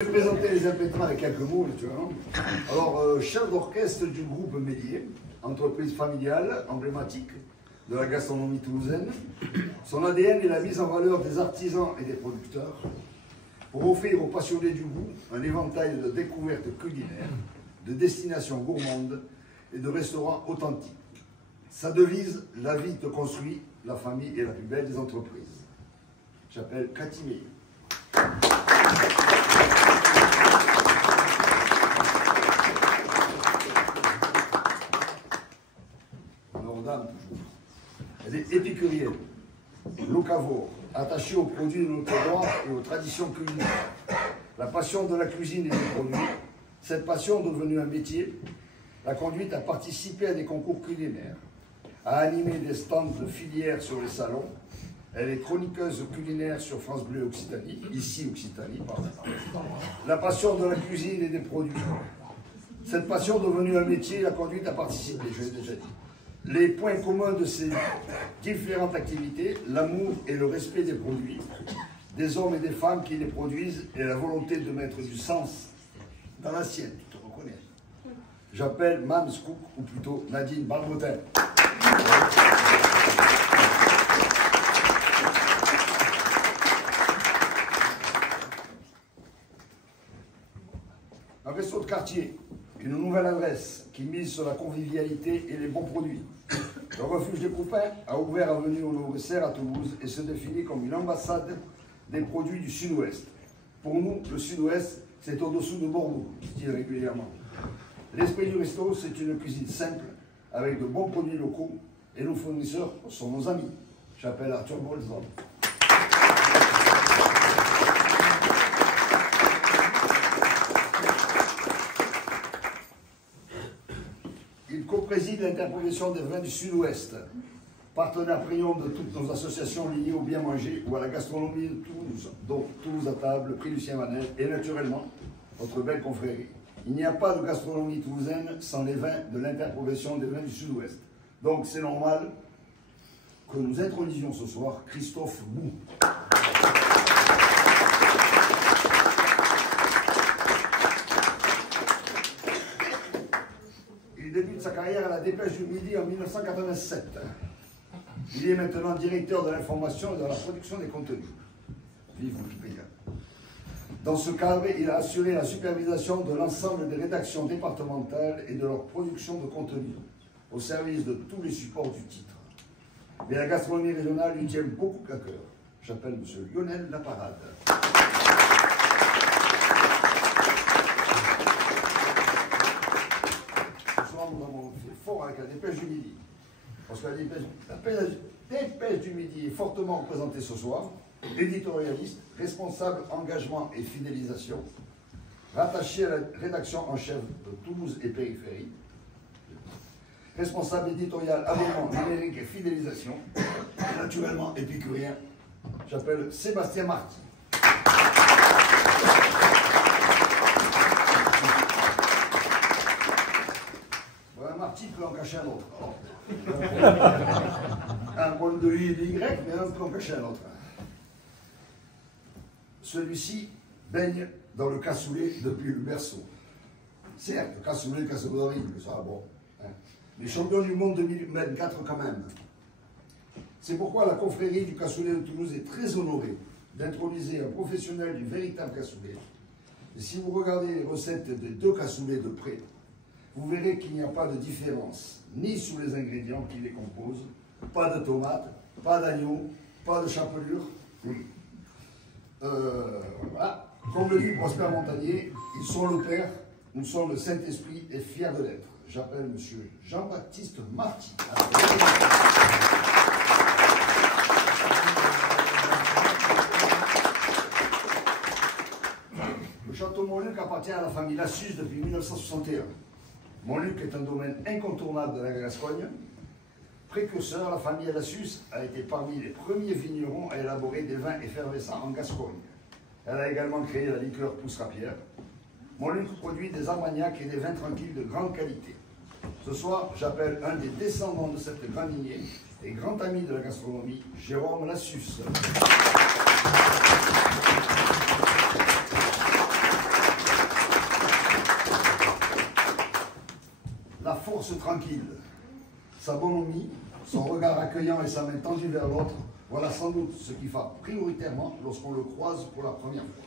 Je vais présenter les impétrants avec quelques mots, naturellement. Alors, chef d'orchestre du groupe Mélier, entreprise familiale emblématique de la gastronomie toulousaine. Son ADN est la mise en valeur des artisans et des producteurs pour offrir aux passionnés du goût un éventail de découvertes culinaires, de destinations gourmandes et de restaurants authentiques. Sa devise, la vie te construit, la famille est la plus belle des entreprises. J'appelle Cathy Mélier. Elle est épicurienne, locavore, attachée aux produits de notre terroir et aux traditions culinaires. La passion de la cuisine et des produits, cette passion devenue un métier, l'a conduite à participer à des concours culinaires, à animer des stands de filières sur les salons. Elle est chroniqueuse culinaire sur France Bleu Occitanie, ici Occitanie, pardon. La passion de la cuisine et des produits. Cette passion devenue un métier l'a conduite à participer, je l'ai déjà dit. Les points communs de ces différentes activités, l'amour et le respect des produits, des hommes et des femmes qui les produisent et la volonté de mettre du sens dans l'assiette, tu te reconnais. J'appelle Mams Cook, ou plutôt Nadine Barbotin. Un resto de quartier, une nouvelle adresse qui mise sur la convivialité et les bons produits. Le refuge des copains a ouvert avenue Honoré-Serre à Toulouse et se définit comme une ambassade des produits du Sud-Ouest. Pour nous, le Sud-Ouest, c'est au-dessous de Bordeaux, je dis régulièrement. L'esprit du resto, c'est une cuisine simple, avec de bons produits locaux, et nos fournisseurs sont nos amis. J'appelle Arthur Bolzan. Il co-préside l'interprofession des vins du Sud-Ouest, partenaire premium de toutes nos associations liées au bien manger ou à la gastronomie de Toulouse, donc Toulouse à table, le prix Lucien Vanel et naturellement notre belle confrérie. Il n'y a pas de gastronomie toulousaine sans les vins de l'interprofession des vins du Sud-Ouest. Donc c'est normal que nous intronisions ce soir Christophe Bou. Il débute sa carrière à la Dépêche du Midi en 1987. Il est maintenant directeur de l'information et de la production des contenus. Vive Wikipédia. Dans ce cadre, il a assuré la supervision de l'ensemble des rédactions départementales et de leur production de contenu, au service de tous les supports du titre. Mais la gastronomie régionale lui tient beaucoup à cœur. J'appelle M. Lionel Laparade. Nous avons fait fort avec la Dépêche du Midi. Parce que la Dépêche du Midi est fortement représentée ce soir. Éditorialiste, responsable engagement et fidélisation, rattaché à la rédaction en chef de Toulouse et Périphérie, responsable éditorial abonnement numérique et fidélisation, et naturellement épicurien, j'appelle Sébastien Marty. Marty peut en cacher un autre. Un problème de I et de Y, mais un peut en cacher un autre. Celui-ci baigne dans le cassoulet depuis le berceau. Certes, le cassoulet horrible, ça, bon. Hein. Mais champion du monde 2024 quand même. C'est pourquoi la confrérie du cassoulet de Toulouse est très honorée d'introniser un professionnel du véritable cassoulet. Et si vous regardez les recettes des deux cassoulets de près, vous verrez qu'il n'y a pas de différence, ni sous les ingrédients qui les composent, pas de tomates, pas d'agneau, pas de chapelure. Voilà. Comme le dit Prosper Montagnier, ils sont le Père, nous sommes le Saint-Esprit et fiers de l'être. J'appelle M. Jean-Baptiste Marty. Le château Montluc appartient à la famille Lassus depuis 1961. Montluc est un domaine incontournable de la Gascogne. Précurseur, la famille Lassus a été parmi les premiers vignerons à élaborer des vins effervescents en Gascogne. Elle a également créé la liqueur Pousse-Rapière. Montluc produit des armagnacs et des vins tranquilles de grande qualité. Ce soir, j'appelle un des descendants de cette grande lignée et grand ami de la gastronomie, Jérôme Lassus. force tranquille, sa bonhomie, son regard accueillant et sa main tendue vers l'autre, voilà sans doute ce qui frappe prioritairement lorsqu'on le croise pour la première fois.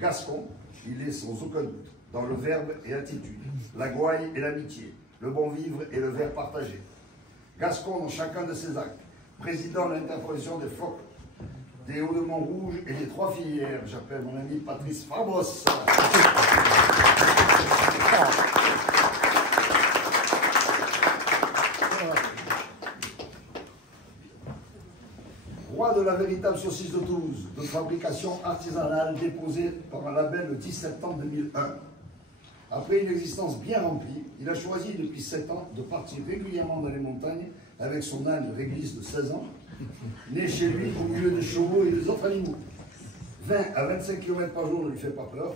Gascon, il est sans aucun doute dans le verbe et l'attitude, la gouaille et l'amitié, le bon vivre et le verre partagé. Gascon dans chacun de ses actes, président de l'interposition des phoques, des Hauts de Montrouge et des Trois Filières. J'appelle mon ami Patrice Farbos. Roi de la véritable saucisse de Toulouse, de fabrication artisanale déposée par un label le 10 septembre 2001. Après une existence bien remplie, il a choisi depuis 7 ans de partir régulièrement dans les montagnes avec son âne réglisse de 16 ans, né chez lui au milieu des chevaux et des autres animaux. 20 à 25 km par jour ne lui fait pas peur,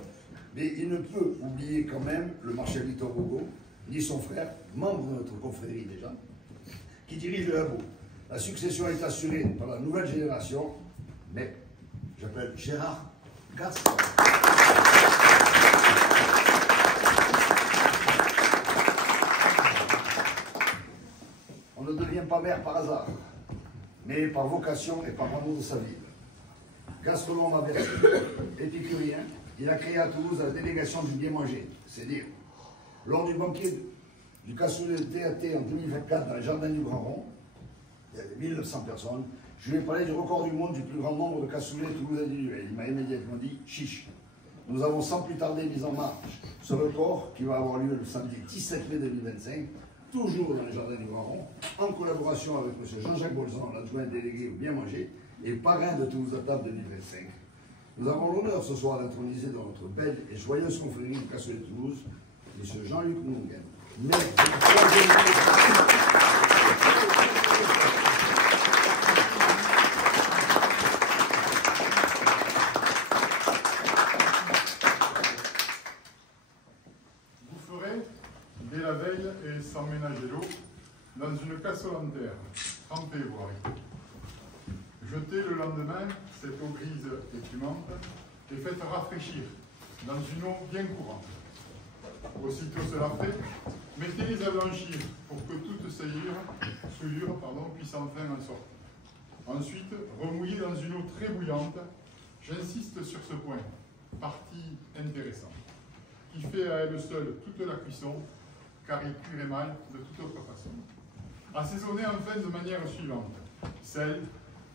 mais il ne peut oublier quand même le marshal Victor Hugo, ni son frère, membre de notre confrérie déjà, qui dirige le labo. La succession est assurée par la nouvelle génération, mais j'appelle Gérard Gascon. On ne devient pas maire par hasard, mais par vocation et par amour de sa ville. Gastronome averti, épicurien, il a créé à Toulouse la délégation du bien manger, c'est dire. Lors du banquet du cassoulet de TAT en 2024 dans les jardins du Grand Rond, il y avait 1900 personnes, je lui ai parlé du record du monde du plus grand nombre de cassoulets toulousains individuels. Il m'a immédiatement dit « chiche ». Nous avons sans plus tarder mis en marche ce record qui va avoir lieu le samedi 17 mai 2025, toujours dans les jardins du Grand Rond, en collaboration avec M. Jean-Jacques Bolzan, l'adjoint délégué au bien manger et parrain de Toulouse à table 2025. Nous avons l'honneur ce soir d'introniser dans notre belle et joyeuse confrérie du cassoulet de Toulouse, M. Jean-Luc Moungen. Dès la veille et sans ménager l'eau, dans une cassole en terre, trempée voire. Jetez le lendemain cette eau grise et fumante et faites rafraîchir dans une eau bien courante. Aussitôt cela fait, mettez-les à blanchir pour que toute souillure puisse enfin en sortir. Ensuite, remouillez dans une eau très bouillante. J'insiste sur ce point, partie intéressante, qui fait à elle seule toute la cuisson, car il cuirait mal de toute autre façon. Assaisonnez enfin de manière suivante: sel,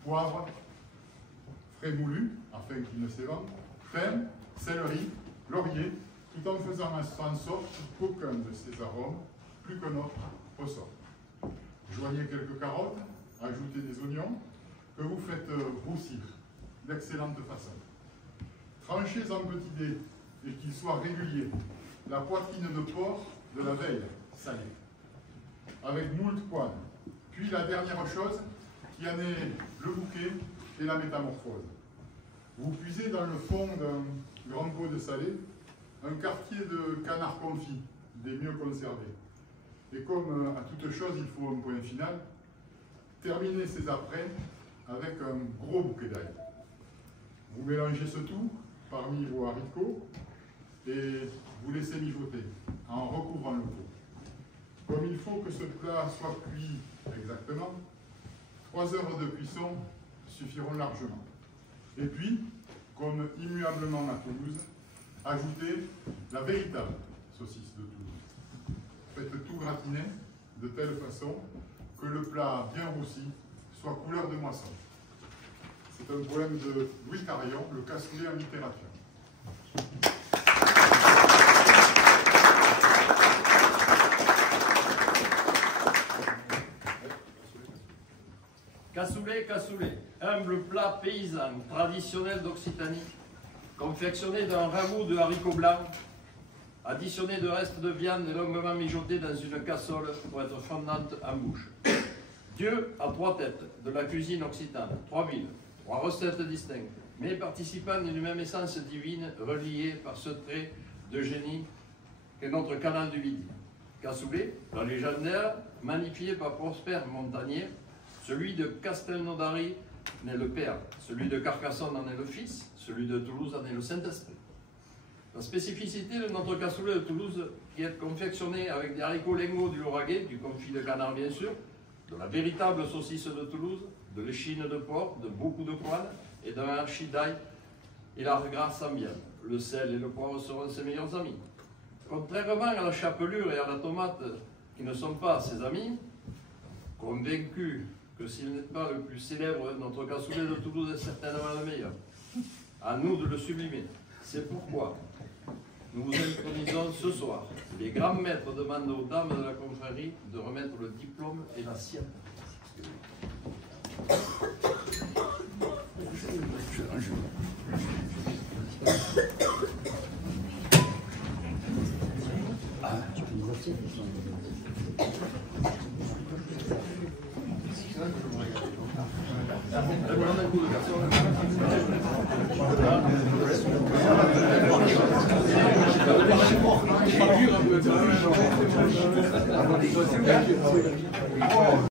poivre, frais moulu, afin qu'il ne s'évente, thym, céleri, laurier, tout en faisant en sorte qu'aucun de ces arômes, plus qu'un autre, ressort. Joignez quelques carottes, ajoutez des oignons, que vous faites roussir d'excellente façon. Tranchez en petits dés et qu'ils soient réguliers la poitrine de porc de la veille salée, avec moult poils. Puis la dernière chose qui en est le bouquet et la métamorphose. Vous puisez dans le fond d'un grand pot de salé un quartier de canard confit, des mieux conservés. Et comme à toute chose il faut un point final, terminez ces apprêts avec un gros bouquet d'ail. Vous mélangez ce tout parmi vos haricots et vous laissez mijoter en recouvrant le pot. Comme il faut que ce plat soit cuit exactement, 3 heures de cuisson suffiront largement. Et puis, comme immuablement à Toulouse, ajoutez la véritable saucisse de Toulouse. Faites tout gratiner de telle façon que le plat bien roussi soit couleur de moisson. C'est un poème de Louis Carayon, Le cassoulet en littérature. Cassoulet, cassoulet, humble plat paysan traditionnel d'Occitanie, confectionné d'un ragoût de haricots blancs, additionné de restes de viande et longuement mijoté dans une cassole pour être fondante en bouche. Dieu a 3 têtes de la cuisine occitane, 3 villes, 3 recettes distinctes, mais participant d'une même essence divine reliée par ce trait de génie qu'est notre canal du Midi. Cassoulet, le légendaire, magnifié par Prosper Montagnier, celui de Castelnaudary en est le père, celui de Carcassonne en est le fils, celui de Toulouse en est le Saint-Esprit. La spécificité de notre cassoulet de Toulouse, qui est confectionnée avec des haricots lingots du Lauragais, du confit de canard bien sûr, de la véritable saucisse de Toulouse, de l'échine de porc, de beaucoup de poils et d'un hachis d'ail et la grâce en viande. Le sel et le poivre seront ses meilleurs amis. Contrairement à la chapelure et à la tomate, qui ne sont pas ses amis, convaincus que s'il n'est pas le plus célèbre, notre cassoulet de Toulouse est certainement le meilleur. À nous de le sublimer. C'est pourquoi nous vous intronisons ce soir. Les grands maîtres demandent aux dames de la confrérie de remettre le diplôme et l'assiette.